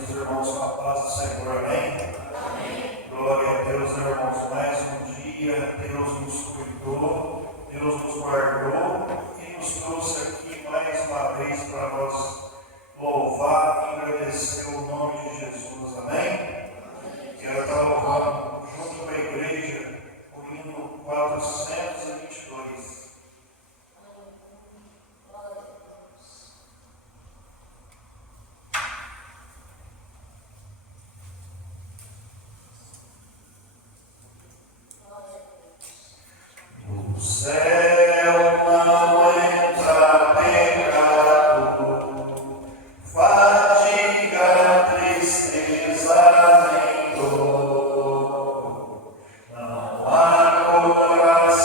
Os irmãos com a paz do Senhor, amém? Amém. Glória a Deus, irmãos, mais um dia, Deus nos cuidou, Deus nos guardou e nos trouxe aqui mais uma vez para nós louvar e agradecer o nome de Jesus, amém? Quero estar louvando junto com a igreja o hino 422. O céu não entra pecado, fadiga, tristeza nem dor, não há coração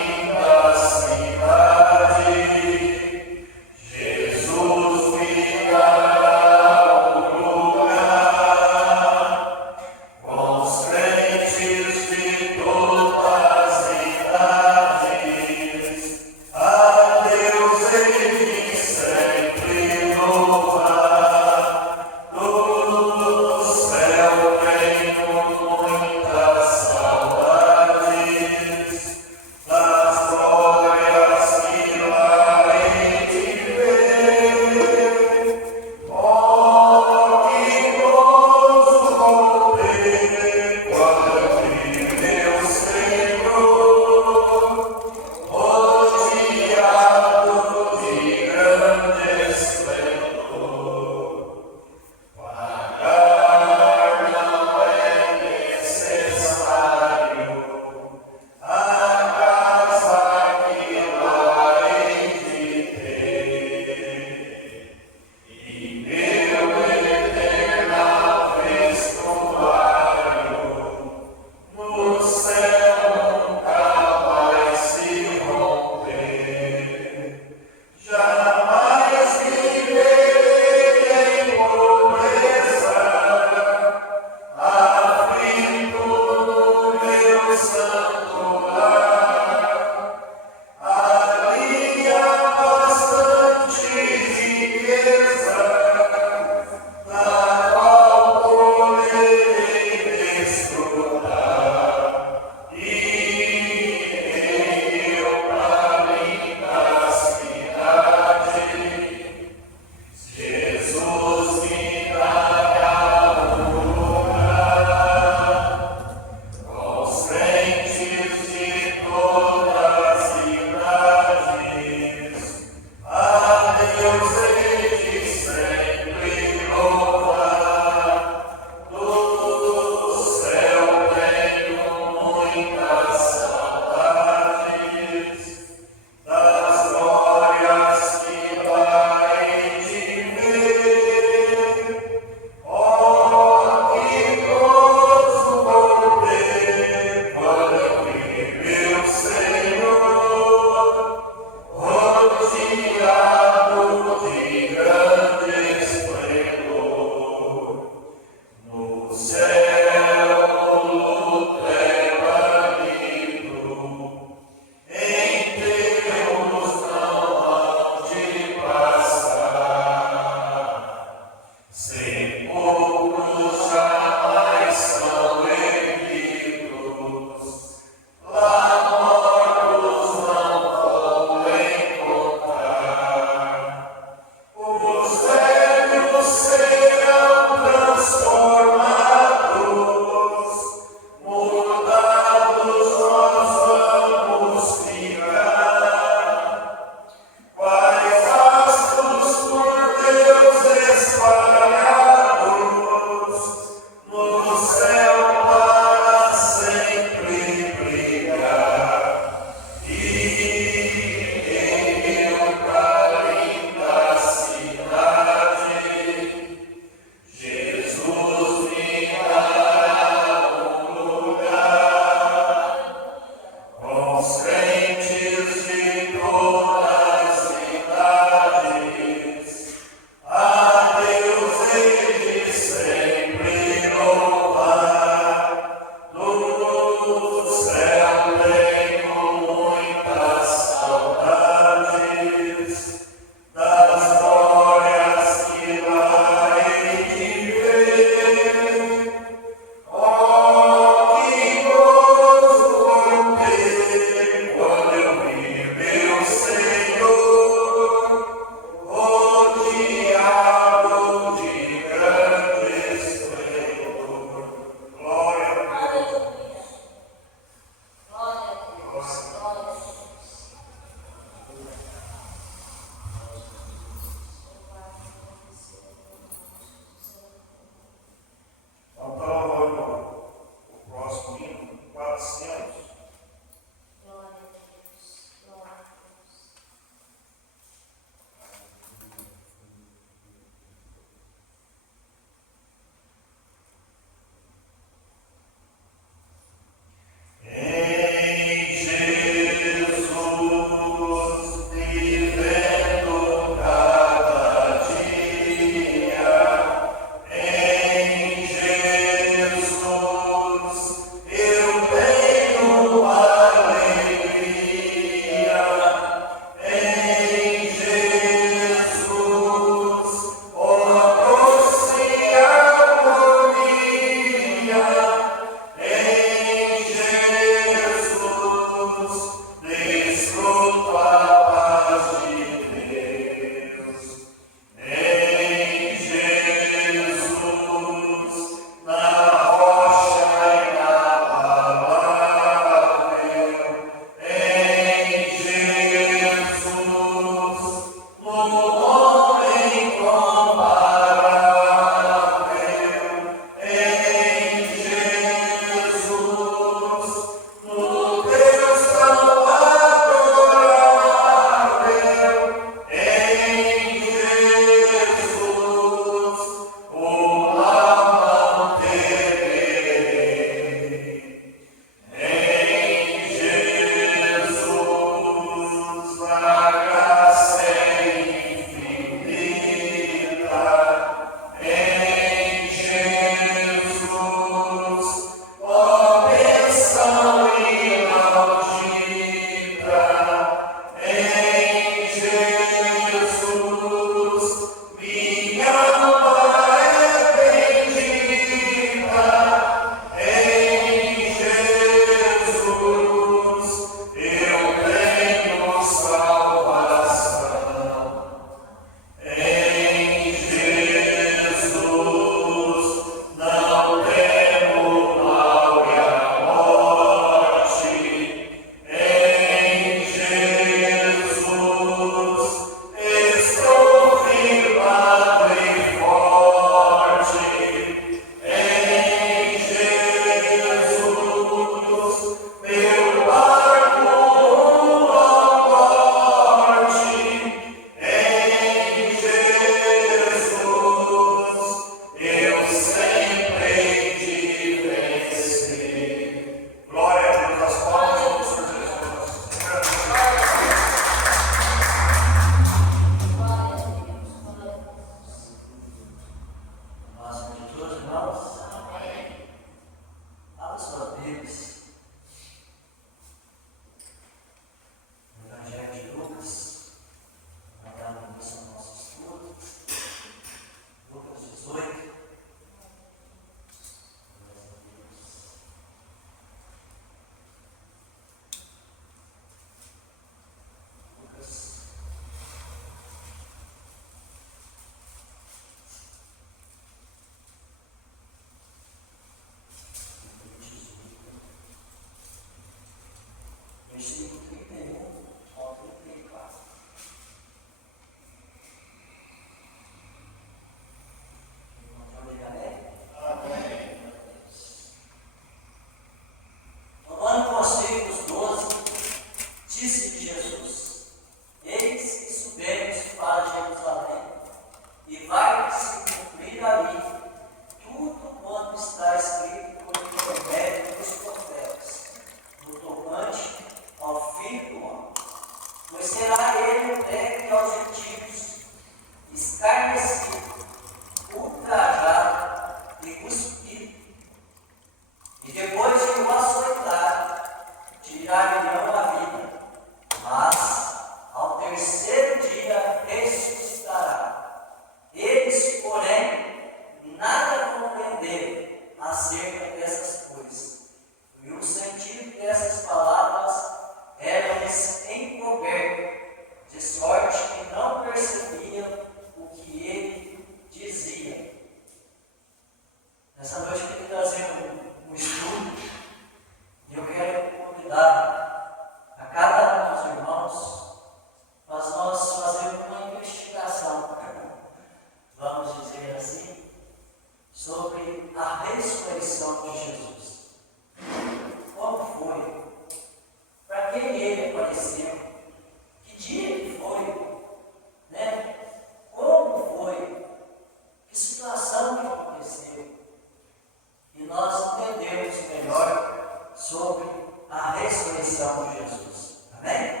sobre a ressurreição de Jesus. Amém?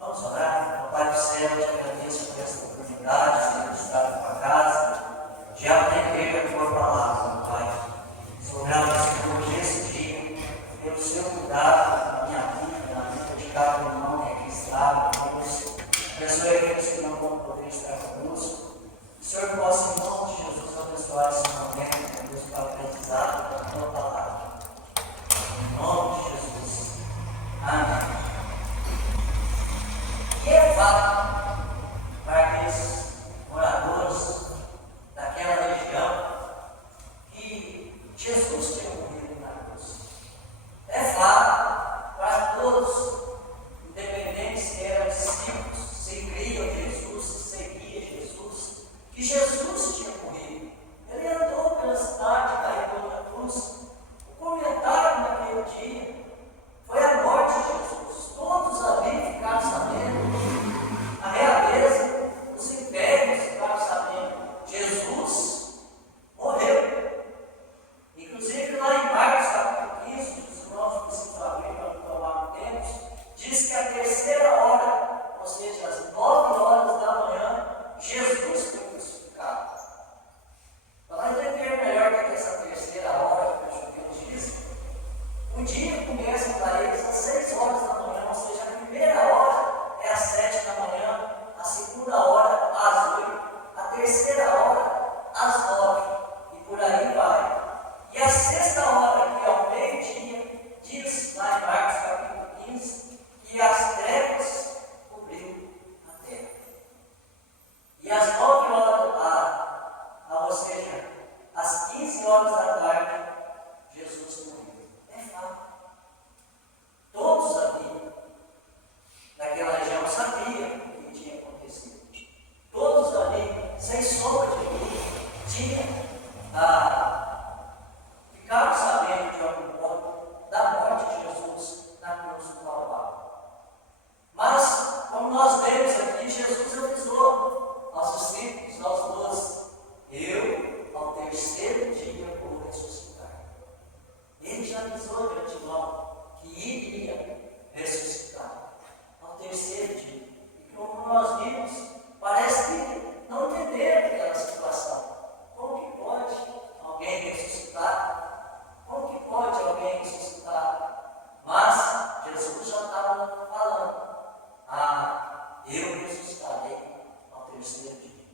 Vamos orar. Pai do céu, eu te agradeço por esta oportunidade de ter estado na tua casa, de aprender a tua palavra, meu Pai. Sobramos, Senhor, por esse dia, pelo seu cuidado na minha vida, na vida de cada irmão que aqui está, Deus. Abençoe aqueles que não vão poder estar conosco. Que o Senhor possa, em nome de Jesus, abençoar esse momento, Deus, para o aprendizado da tua palavra. Em nome de Jesus. Amém. E é fato para aqueles moradores daquela região que Jesus tinha morrido na cruz. É fato para todos, independente se eram discípulos, se criam em Jesus, se seguiam Jesus, que Jesus tinha morrido. Ele andou pela cidade, carregou na cruz. O comentário naquele dia foi a morte de Jesus. Todos ali ficaram sabendo. A realeza, os impérios ficaram sabendo. Jesus morreu. Inclusive lá em Marcos capítulo 15, os irmãos precisam abrir para não tomar tempo, diz que a terceira hora, ou seja, às 9 horas da manhã, Jesus foi crucificado. Para entender melhor o que é essa terceira hora que o João diz, o dia começa para eles às 6 horas da manhã, ou seja, a primeira hora é às 7 da manhã, a segunda hora às 8, a terceira hora às 9, e por aí vai. E a sexta hora, que é o meio-dia, diz lá em Marcos capítulo 15, que as trevas cobriu a terra. E às 9 horas, ou seja, às 15 horas da tarde, Jesus morreu. É fato. Todos ali, daquela região, sabiam o que tinha acontecido. Todos ali, sem sombra de dúvida, tinham ficaram sabendo de algum modo da morte de Jesus na cruz do Calvário. Mas, como nós vemos aqui, Jesus avisou aos discípulos, aos 12, eu, ao terceiro dia, vou ressuscitar. Ele já avisou de antemão que iria ressuscitar ao terceiro dia. E como nós vimos, parece que não entenderam aquela situação. Como que pode alguém ressuscitar? Como que pode alguém ressuscitar? Mas Jesus já estava falando. Eu ressuscitarei ao terceiro dia.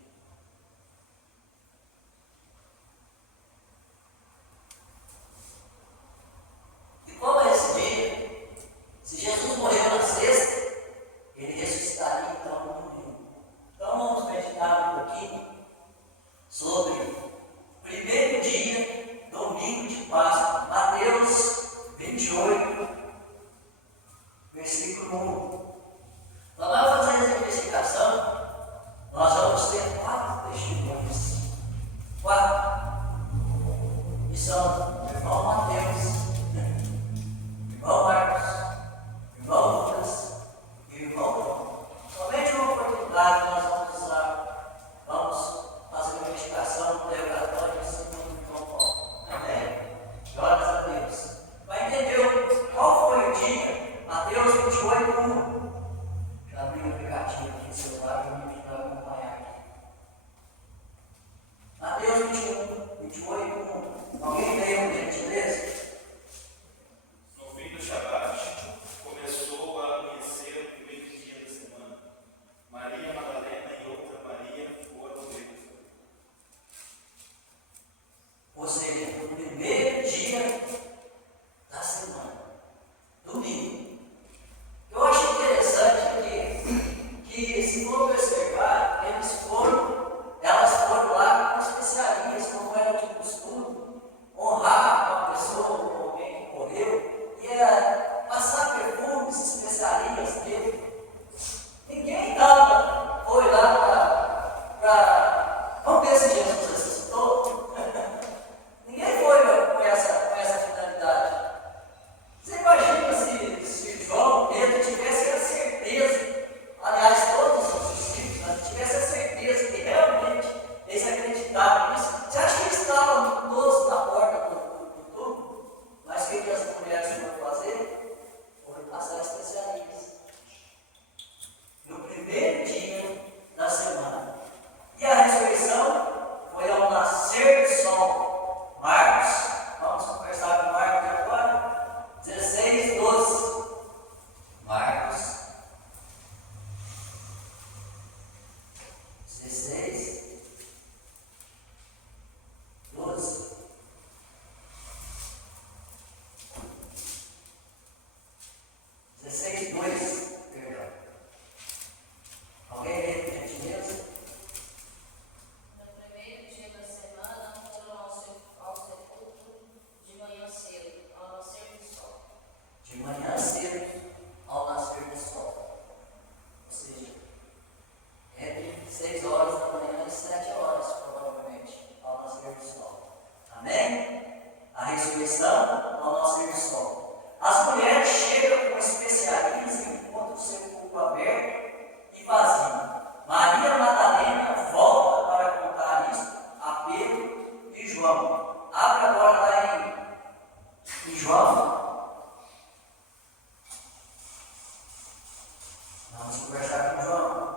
Vamos conversar com João.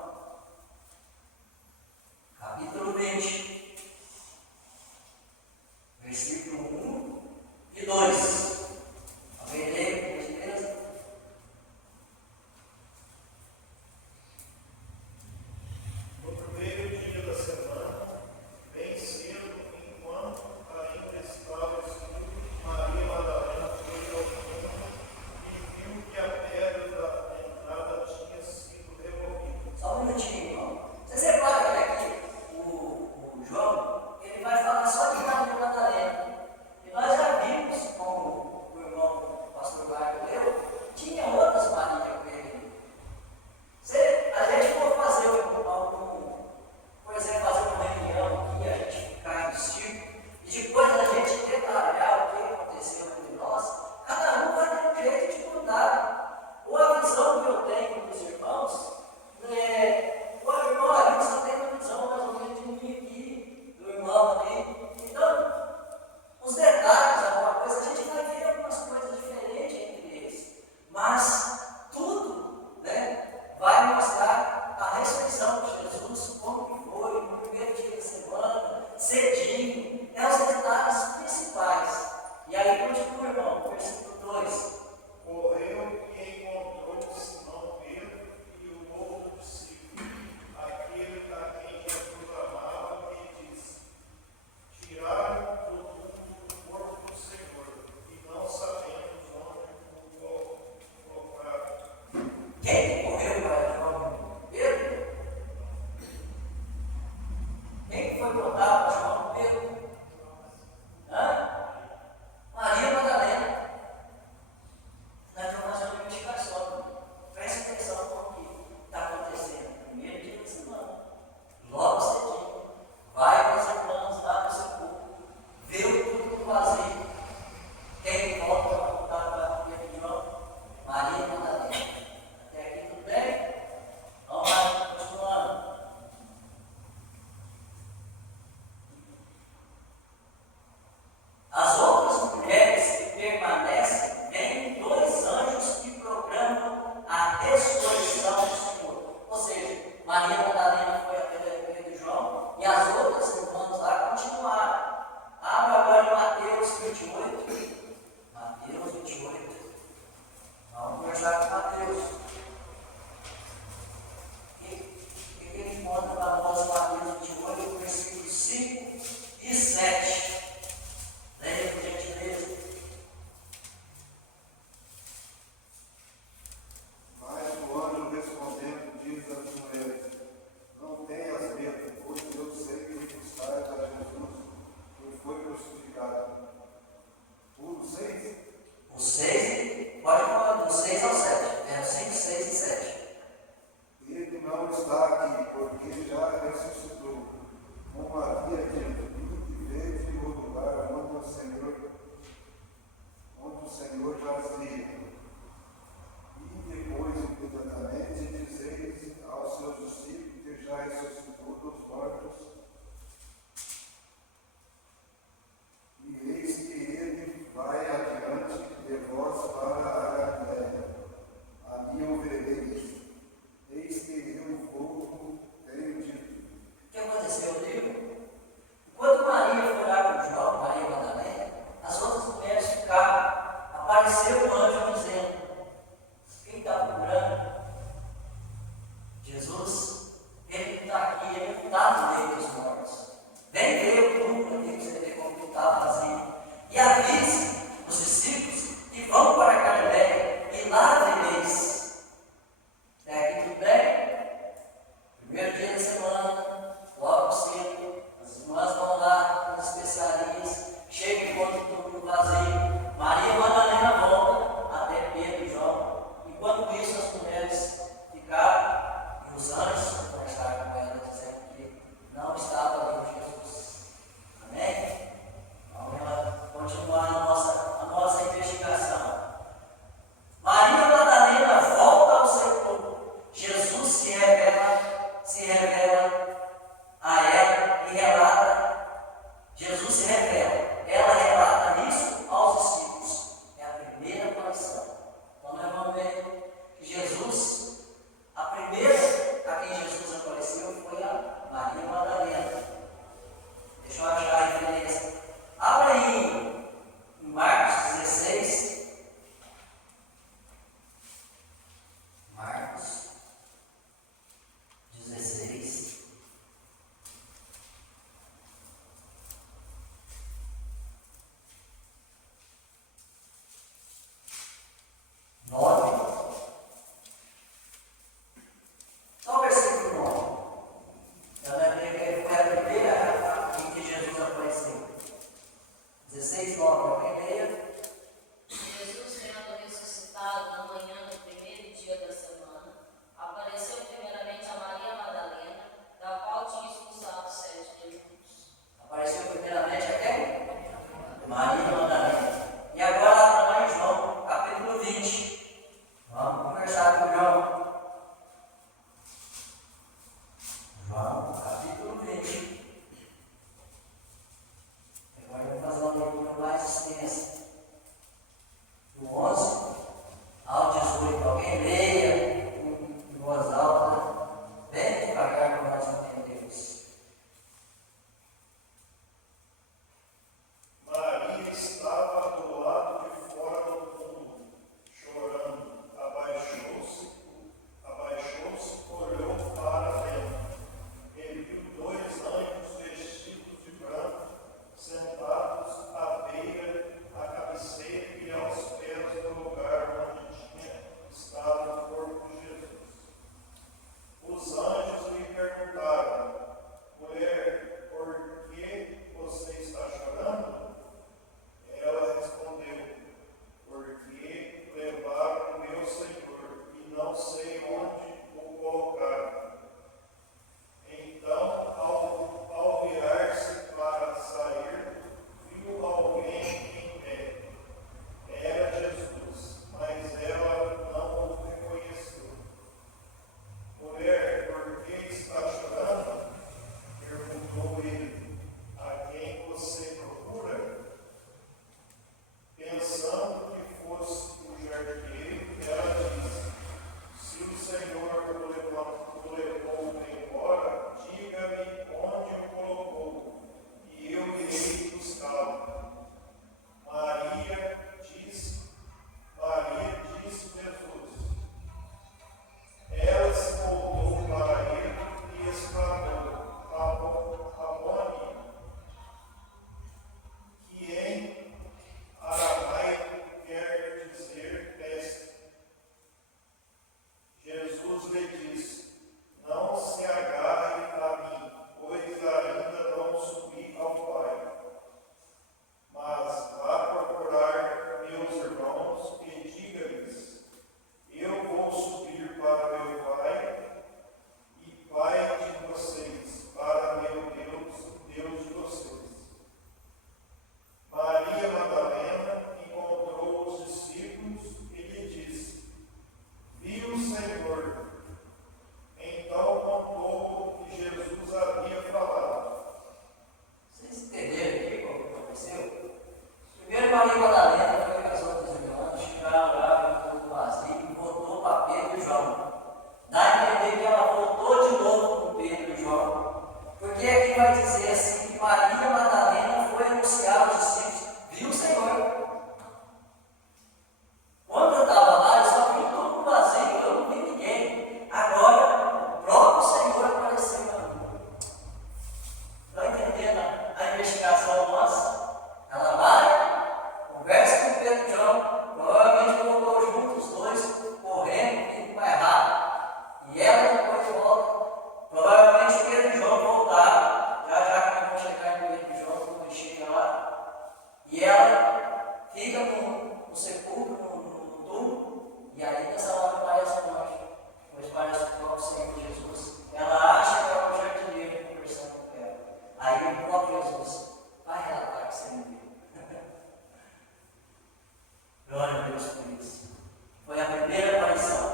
Capítulo 20, versículo 1 e 2. Alguém lê, por gentileza? No primeiro dia da semana, bem cedo, enquanto ainda estava escuro, Maria Madalena foi ao túmulo e viu que a pedra da entrada tinha sido removida. Só um minutinho, irmão. Você separa que aqui o João, ele vai falar só de Maria Madalena. E nós já vimos, como o irmão o pastor Wagner leu, tinha outras Marias com ele. Se a gente for fazer por exemplo, fazer uma reunião aqui, a gente ficar em círculo, e depois a gente detalhar o que aconteceu entre nós, cada um vai ter um jeito de contar. Ou a visão que eu tenho dos irmãos, o irmão ali só tem uma visão mais ou menos de mim aqui, do irmão ali. Então, os detalhes, alguma coisa, a gente vai ver algumas coisas diferentes entre eles. Mas tudo, vai mostrar a ressurreição de Jesus, como que foi, no primeiro dia da semana, cedinho, os detalhes principais. E aí continua, irmão, versículo 2. Correu e encontrou Simão Pedro e o outro discípulo, aquele a quem Jesus amava, e disse: Tiraram do túmulo o corpo do Senhor, e não sabemos onde o colocaram. Quem correu para João Pedro? Quem foi contar para João Pedro? Maria Madalena. Nós vamos fazer uma investigação. Preste atenção no que está acontecendo. Primeiro dia da semana. Logo cedinho. Vai com as irmãs lá no sepulcro. Vê o túmulo vazio. Quem volta para contar para Pedro e João? Maria Madalena. Até aqui tudo bem? Vamos lá, continuando. As outras mulheres que permanecem veem 2 anjos que proclamam a ressurreição do Senhor. Ou seja, Maria Madalena foi até Pedro e João e as outras irmãs lá continuaram. Abra agora em Mateus 28. Mateus 28. Vamos conversar com Mateus. O que ele conta para nós, Mateus 28, versículos 5 e 7. Leia, por gentileza. Mas o anjo respondendo diz às mulheres: Não tenhas medo, pois eu sei que buscais a Jesus, que foi crucificado. O 6. O 6, pode falar do 6 ao 7. 5, 6 e 7. Ele não está aqui, porque já ressuscitou, como havia dito, e veio no lugar onde o Senhor jazia. E depois, imediatamente, dizeis aos seus discípulos que já ressuscitou dos mortos. E eis que ele vai adiante de vós para a Galiléia. Ali o vereis. Eis que eu vou, tenho dito. O que aconteceu, viu? Enquanto Maria foi lá com João, Maria Madalena, as outras mulheres ficaram. Apareceu um anjo dizendo: quem está procurando? Jesus, ele não está aqui, ele não está no meio dos mortos. Vem ver o túmulo aqui para você ver como está vazio. E avise os discípulos que vão para a Galiléia e lá vereis. Até aqui tudo bem? Primeiro dia da semana, logo cedo, as irmãs vão lá nas especiarias, chega e encontra o túmulo vazio. Maria Madalena volta até Pedro irmãos e diga-lhes: eu vou subir para meu Pai e Pai de vocês, para meu Deus, Deus de vocês. Maria Madalena encontrou os discípulos e lhe disse: vi o Senhor. Então contou o que Jesus havia falado. Vocês entenderam aqui o que aconteceu? Primeiro, Maria Madalena foi com as outras irmãs, chegaram lá, ficou vazio, voltou para Pedro e João. Dá a entender que ela voltou de novo com Pedro e João, porque aqui vai dizer assim que Maria Madalena foi anunciar aos discípulos: viu o Senhor. Quando eu estava lá, eu só vi todo mundo vazio, eu não vi ninguém. Agora, o próprio Senhor apareceu para mim. Estão entendendo a investigação nossa? Ela vai, conversa com Pedro e João, provavelmente colocou juntos os dois, correndo, indo mais rápido. E ela depois volta. Provavelmente Pedro e João voltaram. Já que nós vamos chegar em Pedro e João, quando ele chega lá. E ela fica no sepulcro, no túmulo. E aí nessa hora aparece o anjo. Depois parece o próprio Senhor Jesus. Ela acha que é o jardineiro conversando com ela. Aí o próprio Jesus vai relatar que você não viu. Glória a Deus por isso. Foi a primeira aparição.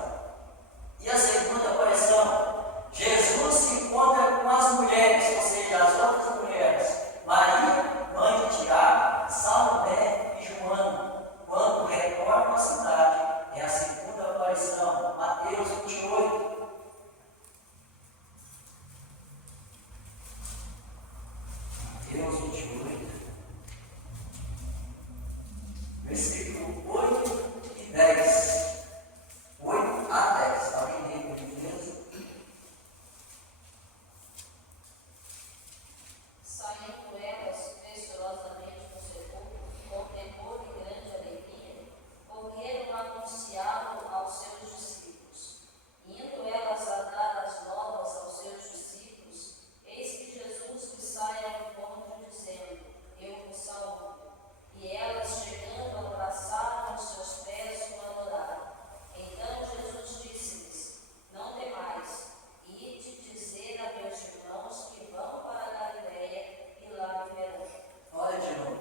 E a segunda aparição, Jesus se encontra com as mulheres, ou seja, as outras mulheres, Maria, mãe de Tiago, Salomé e Joana, quando retornam à cidade. É a segunda aparição, Mateus 28. Mateus 28, versículo 8 e 10. 8 a 10. Alguém lê por gentileza? Saindo elas pressurosamente do sepulcro, com temor e grande alegria, correram anunciá-lo aos seus discípulos. Indo elas a dar as novas aos seus discípulos, eis que Jesus lhes sai ao encontro, dizendo: eu vos salvo. E elas, chegando, abraçaram os seus pés e o adoraram. Então Jesus disse-lhes: não temais, ide dizer a meus irmãos que vão para a Galileia e lá me verão. Olha de novo.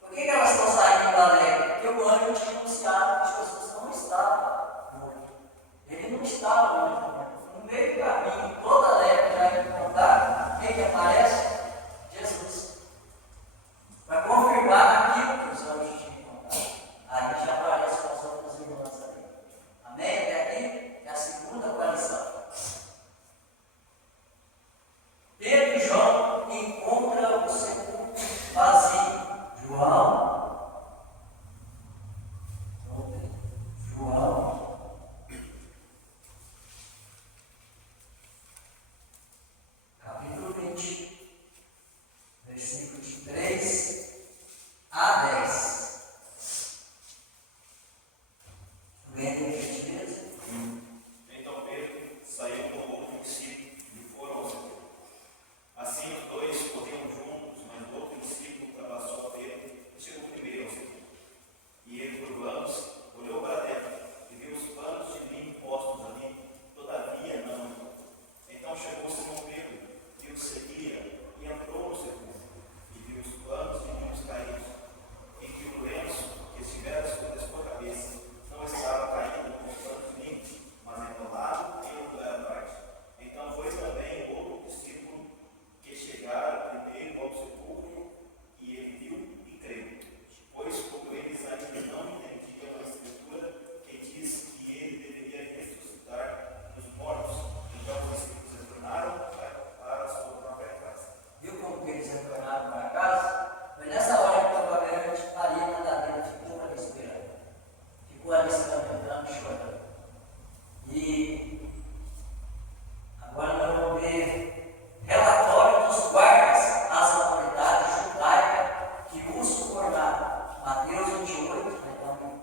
Por que elas estão saindo da alegre? Porque o anjo tinha anunciado que Jesus não estava morto. Ele não estava morto. No meio do caminho, toda alegre já ia contar. Quem que aparece? Jesus. Para confirmar aquilo que os anjos tinham contado. Aí já aparece com as outras irmãs ali. Amém? Até aqui é a segunda aparição. Pedro e João encontram o sepulcro vazio. João, capítulo 20, versículos de 3 a 10. Alguém tem gentileza? Então Pedro saiu com outro discípulo e foram ao sepulcro. Assim os dois corriam juntos, mas o outro discípulo ultrapassou a Pedro e chegou primeiro ao sepulcro. E ele, curvando-se, olhou para dentro e viu os panos de linho postos ali, todavia não entrou. Então chegou Simão Pedro e o seguia e entrou no sepulcro e viu os panos de linhos caídos, e que o lenço que estivera sobre a sua cabeça não estava caído com os panos de linho, mas enrolado em um lugar à parte. Então foi também outro discípulo que chegara primeiro ao sepulcro, e ele viu e creu. Pois como eles ainda não entendiam a escritura que diz que ele deveria ressuscitar dos mortos, então os discípulos retornaram para a sua própria casa. Viu como que eles retornaram para casa? Foi nessa hora que provavelmente Maria Madalena ficou ali esperando. Ficou ali se lamentando, chorando. E agora nós vamos ver relatório dos guardas às autoridades judaicas que o subornaram. Mateus 28, então,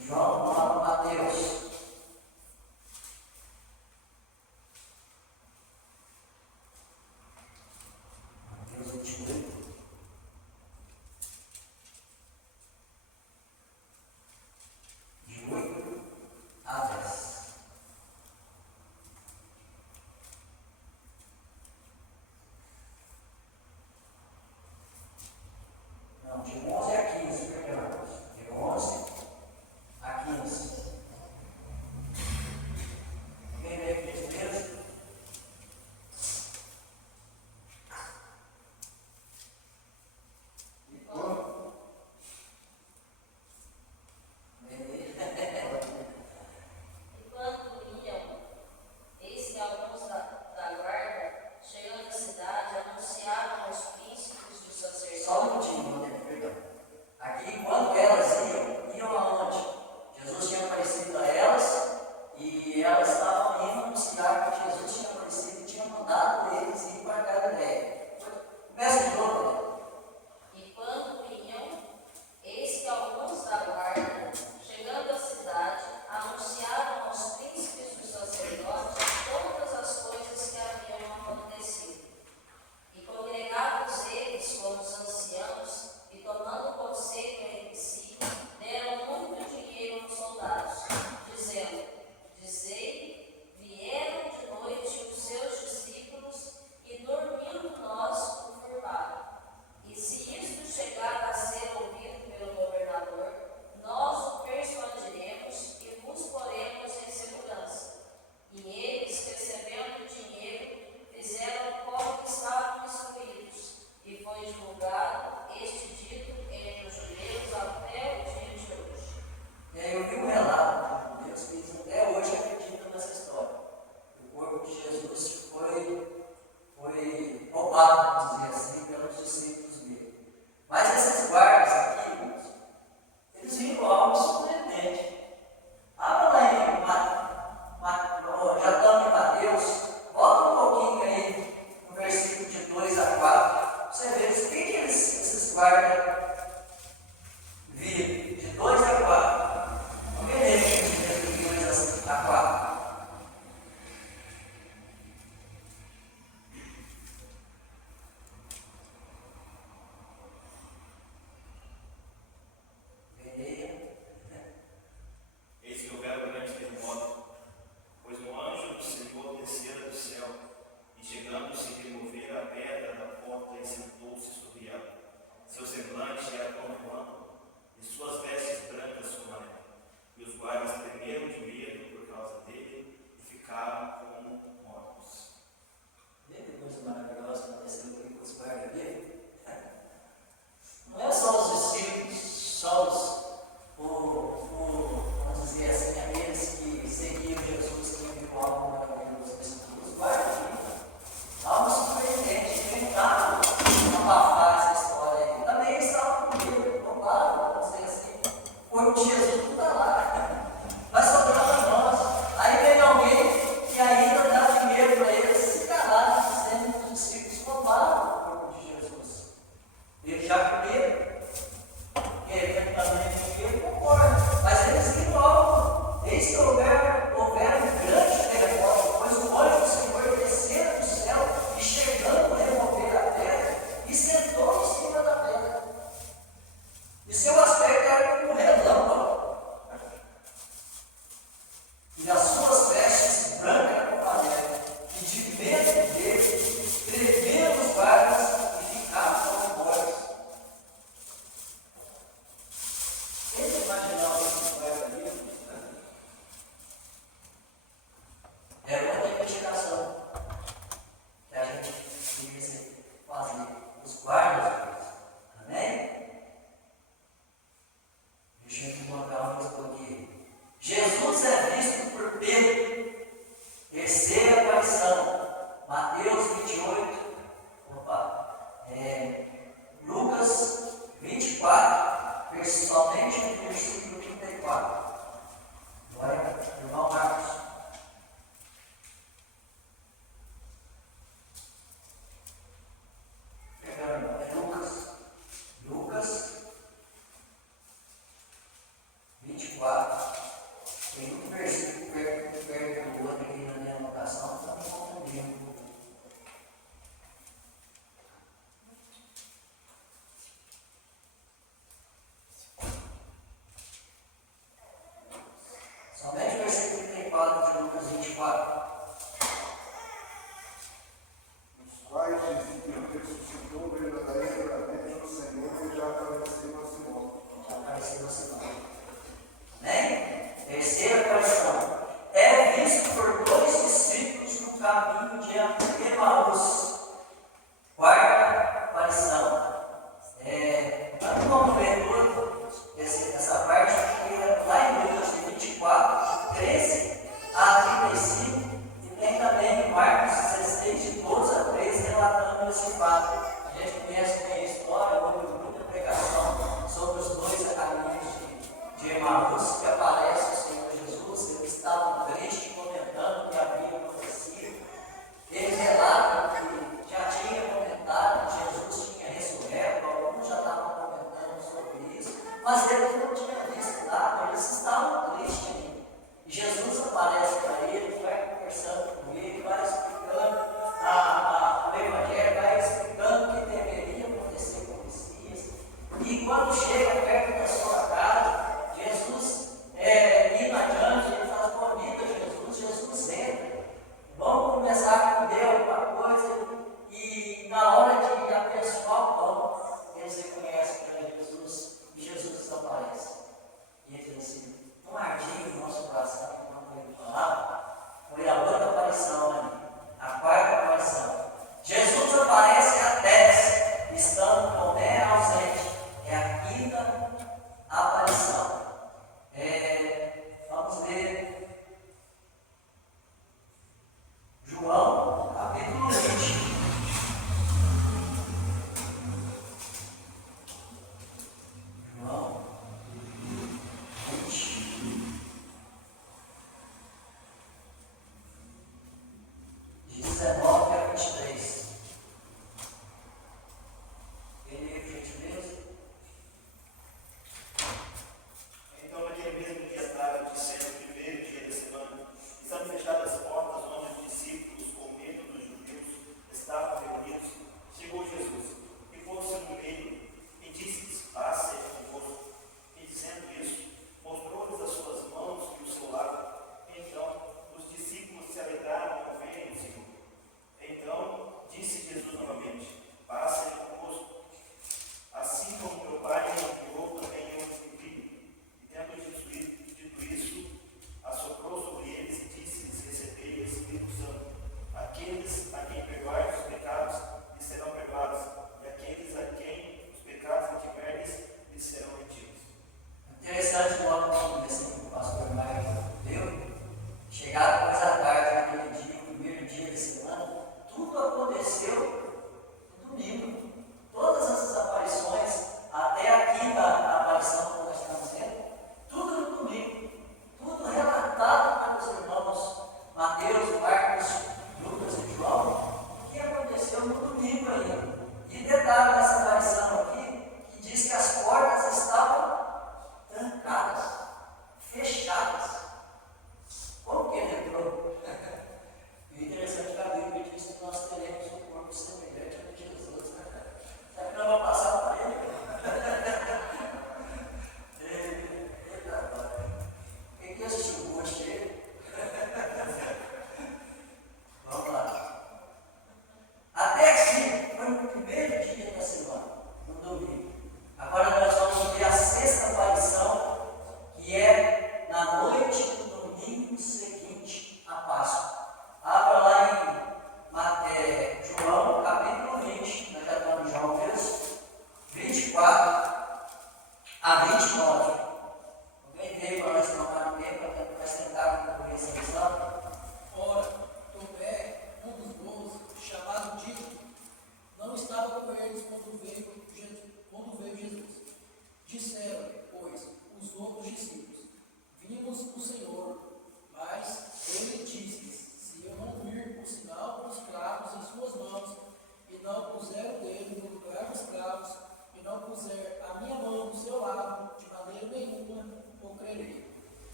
João fala Mateus. Mateus 28. Jesus não está lá. Vai sobrar para nós. Aí vem alguém que ainda dá dinheiro para eles se calarem, dizendo que os discípulos roubaram o corpo de Jesus. Eles já comeram. Eu concordo, mas eles ignoram. Eis que houver um grande terremoto, pois o anjo do Senhor desceu do céu e chegando a remover a pedra e sentou em cima da pedra. E seu aspecto era como um relâmpago, e as suas vestes brancas como a neve, e de medo dele tremeram os guardas e ficaram como mortos. Tenta imaginar o que vai ali. É uma investigação que a gente precisa fazer. Os guardas, amém? Deixa eu colocar uma questão aqui. Jesus é visto por Pedro. Terceira aparição. Mateus 28. Lucas 24. Principalmente no versículo 34. Glória, irmão Marcos. É Lucas 24. Tem um versículo perto do outro aqui na minha anotação, está me confundindo. Somente o versículo 34 de Lucas 24. Os quais diziam que ressuscitou verdadeiramente o Senhor e já apareceu a Simão. Já apareceu a Simão. Amém? Terceira aparição.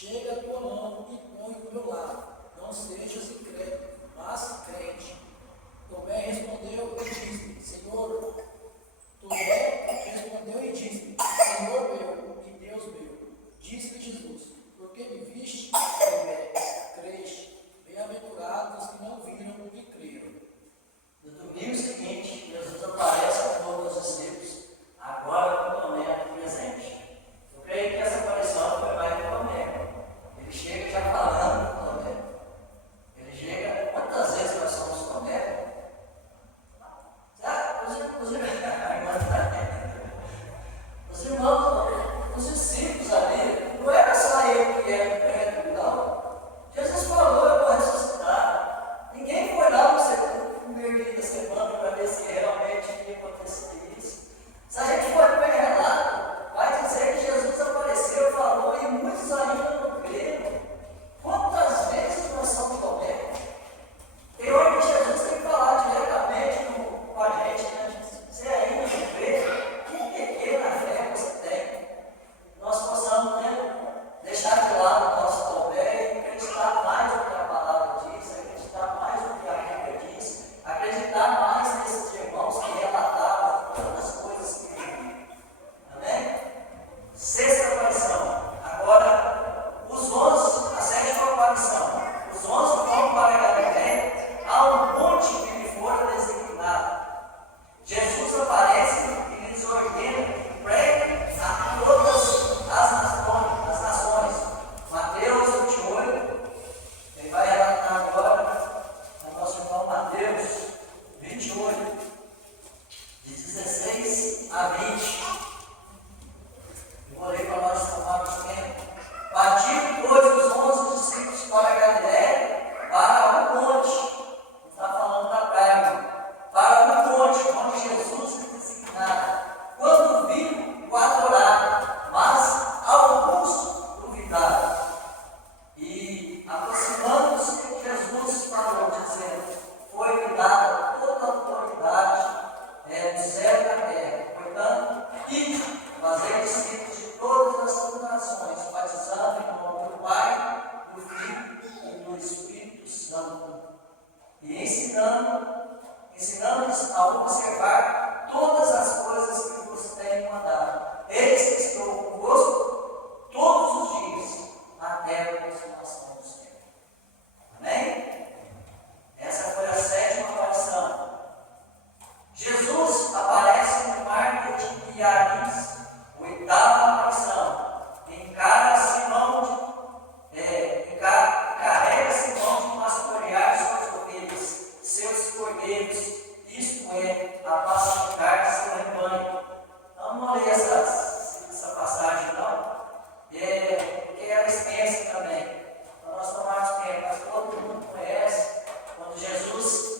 Chega a tua mão e põe do meu lado. Não sejas incrédulo, mas crente. Tomé respondeu e disse: Senhor, Senhor meu e Deus meu. Disse-lhe Jesus: Porque me viste, Tomé, creste. Bem-aventurados os que não viram e creram. No domingo seguinte, Jesus aparece de novo aos discípulos, agora com Tomé presente. Eu creio que essa aparição foi mais de Tomé. Ele chega já falando com Tomé. Ele chega, quantas vezes nós somos Tomé? Os irmãos, os discípulos ali, não era só ele que era incrédulo, não. Jesus falou: eu vou ressuscitar. Ninguém foi lá no primeiro dia da semana para ver se realmente ia acontecer isso. Se a gente for ver relato, vai dizer que Jesus apareceu, falou e muitos ainda não creram. Quantas vezes nós somos Tomé? Tem hora que Jesus tem que falar diretamente com a gente, né? Você ainda não crê? Que pequena fé você tem? Nós possamos, né, deixar de lado o nosso Tomé e acreditar mais no que a palavra diz, acreditar mais no que a Bíblia diz, acreditar mais nesses irmãos que relatavam todas as coisas que viviam. Amém? Sexta aparição. Agora, os 11, a sétima aparição. Os 11 vão para Galiléia, ao monte que lhe fora designado. Jesus aparece e lhes ordena: pregue a todas as nações. Mateus 28, ele vai relatar agora ao nosso irmão Mateus 28, de 16 a 20. Eu vou ler para nós tomarmos tempo. Partiram, pois, os 11 discípulos para a Galiléia, para o monte. Está falando da praia. Para o monte, onde Jesus lhe designara. Quando viram, o adoraram, mas alguns duvidaram. E, aproximando-se, Jesus falou, dizendo: foi-me dada toda a autoridade no céu e na terra. Portanto, ide, fazer discípulos de todas as nações, batizando em nome do Pai, do Filho e do Espírito Santo, e ensinando-os a observar todas as coisas que vos tenho mandado. Eis que estou convosco todos os dias, até a consumação dos tempos. Amém? Essa foi a sétima aparição. Jesus aparece no mar de Tiberíades, oitava aparição. Carrega Simão de pastorear suas ovelhas, seus cordeiros, isto é, a pacificar seu rebanho. Vamos ler essa passagem, não? Porque ela é extensa também. Para nós tomarmos tempo, mas todo mundo conhece. Quando Jesus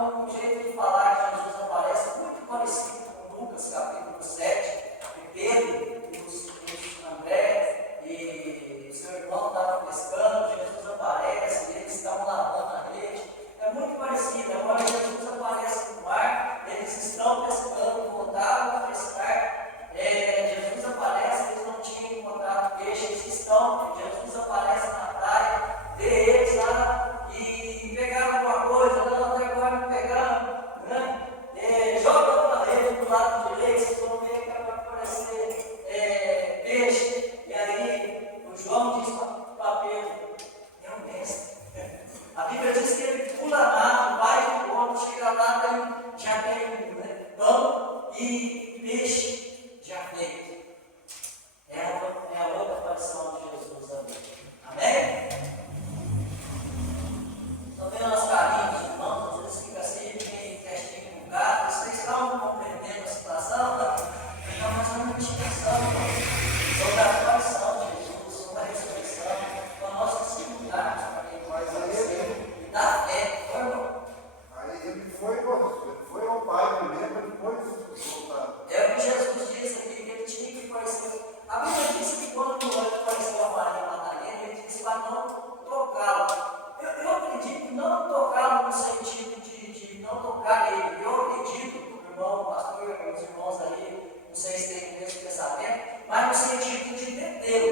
um jeito de falar que Jesus aparece muito parecido com Lucas, capítulo 7, que Pedro e André e seu irmão estavam pescando, Jesus aparece, eles estavam lavando a rede. É muito parecido. Agora Jesus aparece no mar, eles estão pescando, voltaram a pescar. Jesus aparece, eles não tinham encontrado peixe, eles estão. Jesus aparece na praia, vê eles lá e pegaram alguma coisa, não, até agora não pegaram, né? Joga para rede do lado direito, vocês vão ver que vai aparecer peixe. E aí o João diz para Pedro: é um mestre. A Bíblia diz que ele pula lá, vai de outro, chega lá, já tem pão e peixe já feito. É a outra aparição de Jesus ali. Amém? Estão vendo as carinhas, irmãos? Às vezes fica assim, tem testinho com gato. Vocês estão compreendendo a situação? Então, nós vamos prestar atenção sobre a aparição de Jesus, sobre a ressurreição, para nós testemunharmos para quem vai aparecer e dar fé. Foi, irmão? Aí ele foi ao Pai primeiro, depois voltar. É o que Jesus disse aqui, que ele tinha que aparecer. A Bíblia diz que quando ele apareceu a Maria Madalena, ele disse para não tocá-lo. Eu acredito não tocá-lo no sentido de não tocar ele. Eu acredito, o irmão, o pastor, os irmãos aí, não sei se tem o mesmo pensamento, mas no sentido de detê-lo.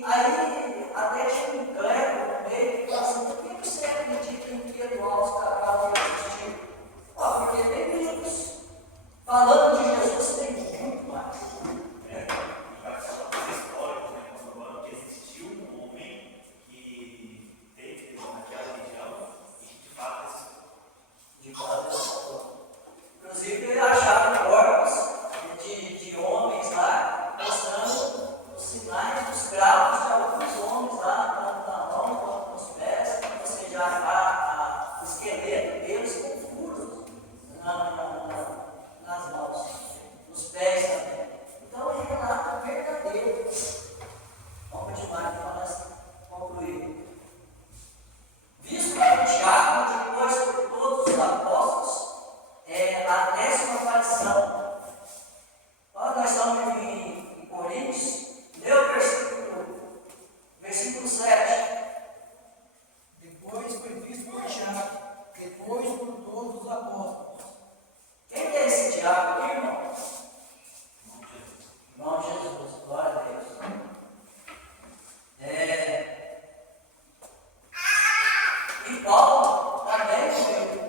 E aí, até tinha um clero no meio que falou assim: por que você acredita em Pedro Alves Cabral que existiu? Porque tem livros. Falando de Jesus, tem muito mais. Históricos, né, comprovando que existiu um homem que teve naquela região e que de fato existiu. De fato, inclusive, ele achava corpos de homens lá, mostrando os sinais dos cravos de alguns homens lá, tanto na mão quanto nos pés, ou seja, o esqueleto deles com furos nas mãos, nos pés também. Então, é um relato verdadeiro. Vamos continuar para nós concluir. Visto que Tiago, depois por todos os apóstolos, é a 10ª aparição. Quando nós estamos em Coríntios, lê o versículo 7. Depois foi visto por Tiago, depois por todos os apóstolos. Quem é esse Tiago aqui, irmão? Irmão Jesus, glória a Deus. E Paulo também veio.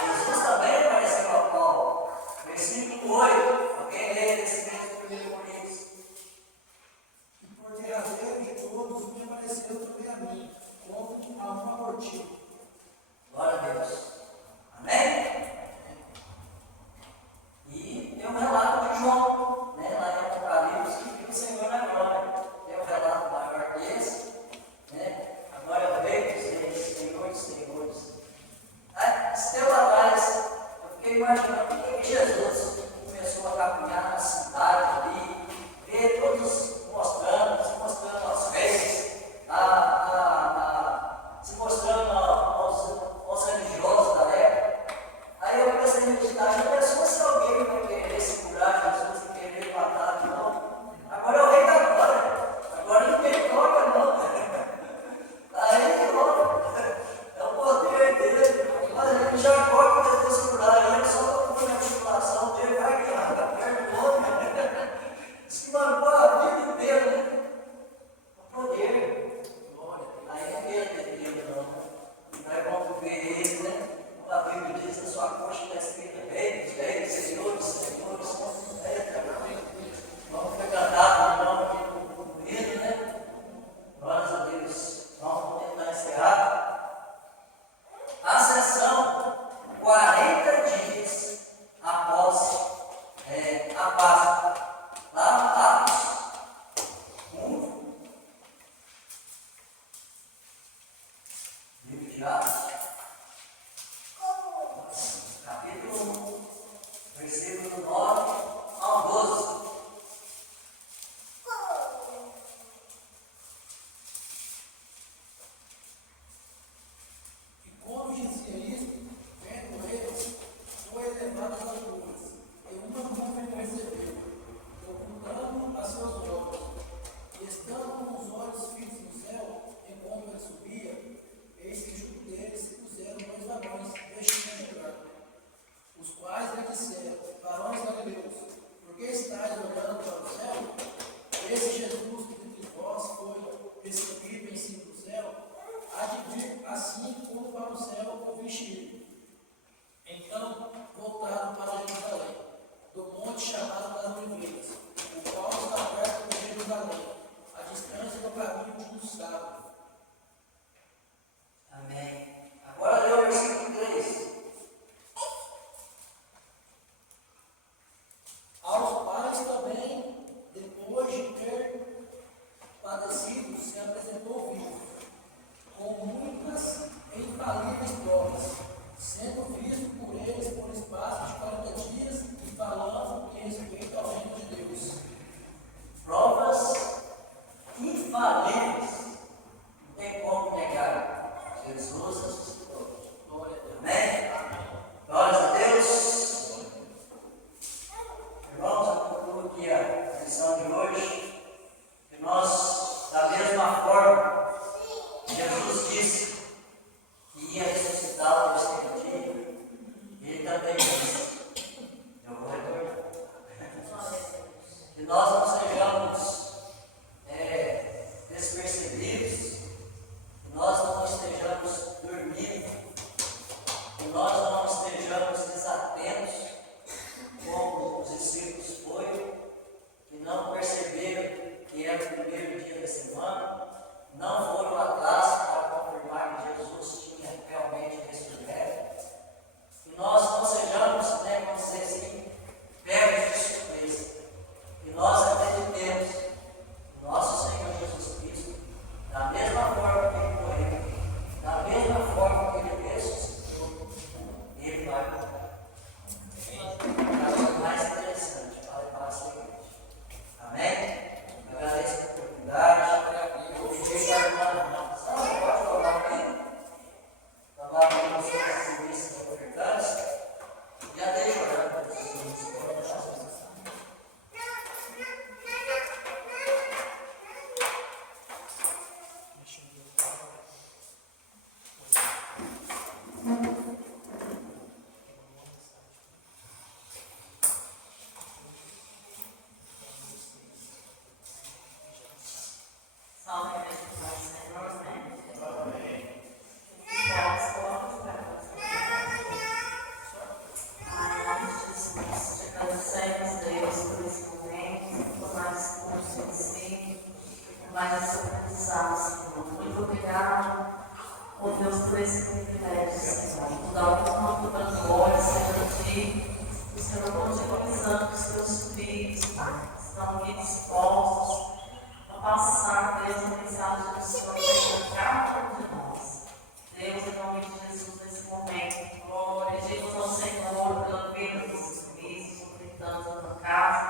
Jesus também apareceu a Paulo. Versículo 8. Alguém lê esse mesmo 1 Coríntios? E por derradeiro de todos me apareceu também a mim, como a um abortivo. Glória a Deus. Amém? E tem um relato de João, né, lá em Apocalipse, que fica o Senhor na glória. Tem um relato maior que esse, né? Agora é o Rei dos Reis, Senhor dos Senhores. Esse tempo atrás, eu fiquei imaginando por que Jesus começou a caminhar na cidade ali, ver todos se mostrando aos reis, se mostrando aos religiosos da época. Aí eu comecei a meditar, já pensou se alguém vai querer segurar Jesus e querer matar de novo? Agora é o Rei da Glória, agora ninguém toca não. Aí, ó, é o poder dele, mas ele já pode tentar segurar ele, só com a articulação dele vai guiar, perto do outro. Diz que marcou a vida inteira, né? O poder. Aí não quer entender, não. Não é bom ver ele, né? A Bíblia diz: a sua coxa está escrita Rei dos Reis, Senhor dos Senhores. Vamos ficar cantados no nome aqui do hino, né? Glórias a Deus. Vamos tentar encerrar. A sessão 40 dias após a Páscoa. Lá no Atos 1. Livro de Atos. Capítulo 1, versículo 9 ao 12. E quando dizia isto, vendo eles, foi elevado às alturas, e uma nuvem o recebeu, ocultando a seus olhos. E estando com os olhos fitos no céu, enquanto ele subia, eis que junto deles se puseram 2 varões vestidos de branco, os quais lhe disseram: varões galileus, por que estáis olhando para o céu? Esse Jesus que dentre vós foi recebido em cima do céu, há de vir assim como para o céu o vestido. Então voltaram para Jerusalém, do monte chamado das Oliveiras, o qual está perto de Jerusalém, a distância do caminho de um sábado. Amém. Agora lê o versículo 3. Aos pais também, depois de ter padecido, se apresentou vivo, com muitas e infalíveis provas, sendo visto por eles por espaço de 40 dias e falando em respeito ao reino de Deus. Provas infalíveis. Não tem como negar. Jesus ressuscitou. Glória a Deus. Amém? Glórias a Deus. Irmãos, eu concluo aqui a lição de hoje. Que nós, da mesma forma, Jesus disse que ia ressuscitar o terceiro dia, ele também disse: eu vou retornar. Que nós não sejamos da semana, não foram atrás para confirmar que Jesus tinha realmente ressurreto. Que nós não sejamos, vamos dizer assim, pegos de surpresa. Que nós acreditemos no nosso Senhor Jesus Cristo, da mesma forma que Ele morreu, da mesma forma que Ele ressuscitou, Ele vai voltar. É o mais interessante para a sua igreja. Amém? Agradeço a oportunidade. Eu pedi para a irmã, pode falar aqui? Falar com o nosso serviço de ofertantes. Já deixo orando para os serviços de ofertantes. Salve a Deus, Senhor, amém. Nós colocamos para nós. Pai, em nome de Jesus, te agradecemos, Deus, por esse momento, por mais esse curso em si, por mais esse aprendizado, Senhor. Muito obrigado, oh Deus, por esse privilégio, Senhor. Toda honra, toda glória seja a Ti. O Senhor continua avisando que os Teus filhos, Pai, estão aqui dispostos a passar, Deus, a mensagem do Senhor para cada um de nós. Deus, em nome de Jesus, nesse momento, glória, pedimos ao Senhor pela vida dos filhos, suplicando na casa,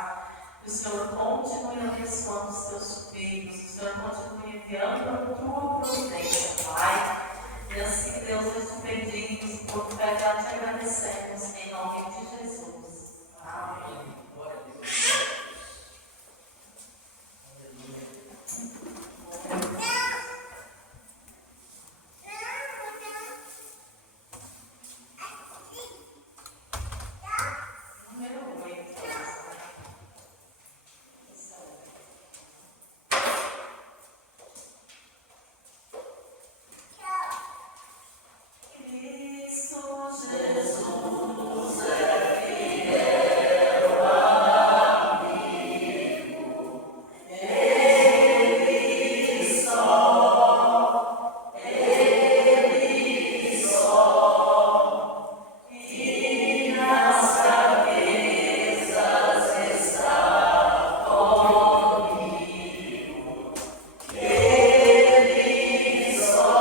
que o Senhor continue abençoando os teus filhos, que o Senhor continue enviando a tua providência, Pai. E assim, Deus, nós te pedimos, por fé já te agradecemos, em nome de Jesus. Amém. Glória a Deus. Número 8. Cristo Jesus é fiel amigo. Ele só, e nas cabeças está comigo. Ele só,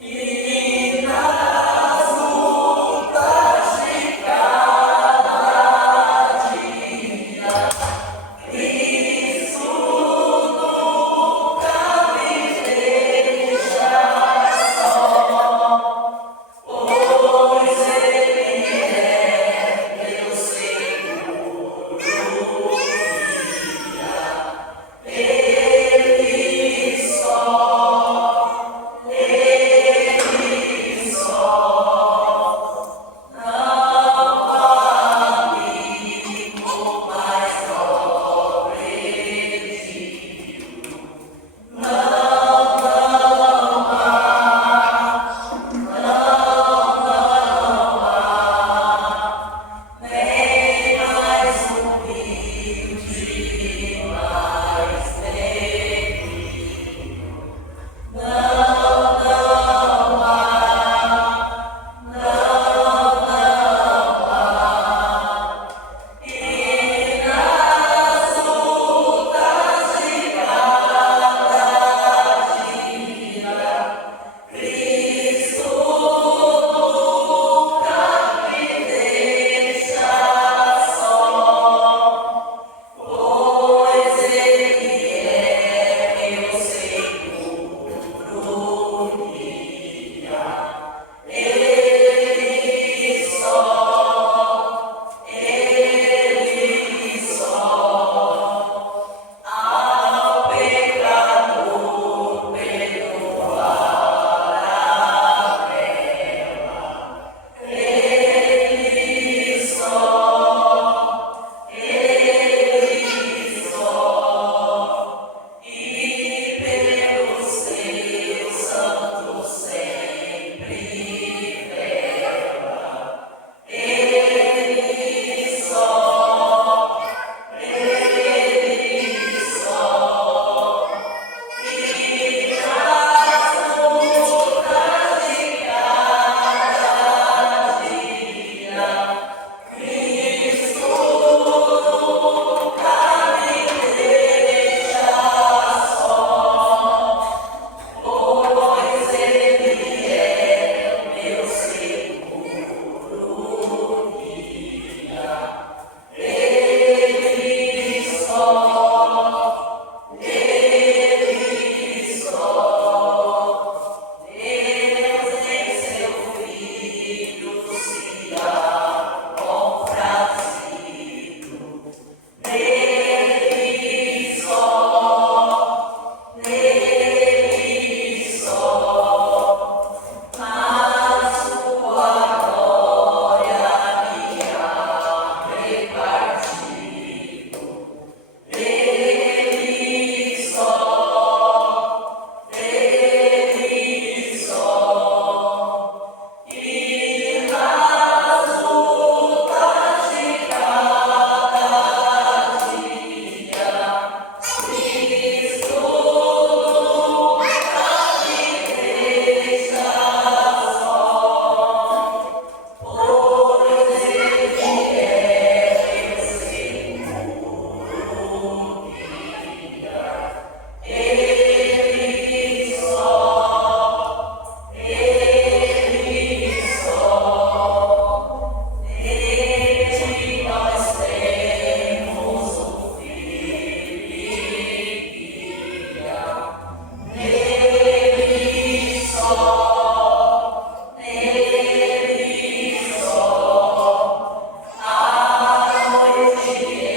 e nas lutas de cada dia, Cristo nunca me deixa só, pois Ele é meu seguro guia. Ele só, não há amigo mais progredido. Nem mais humilde, mais terrível. Não há. Deus.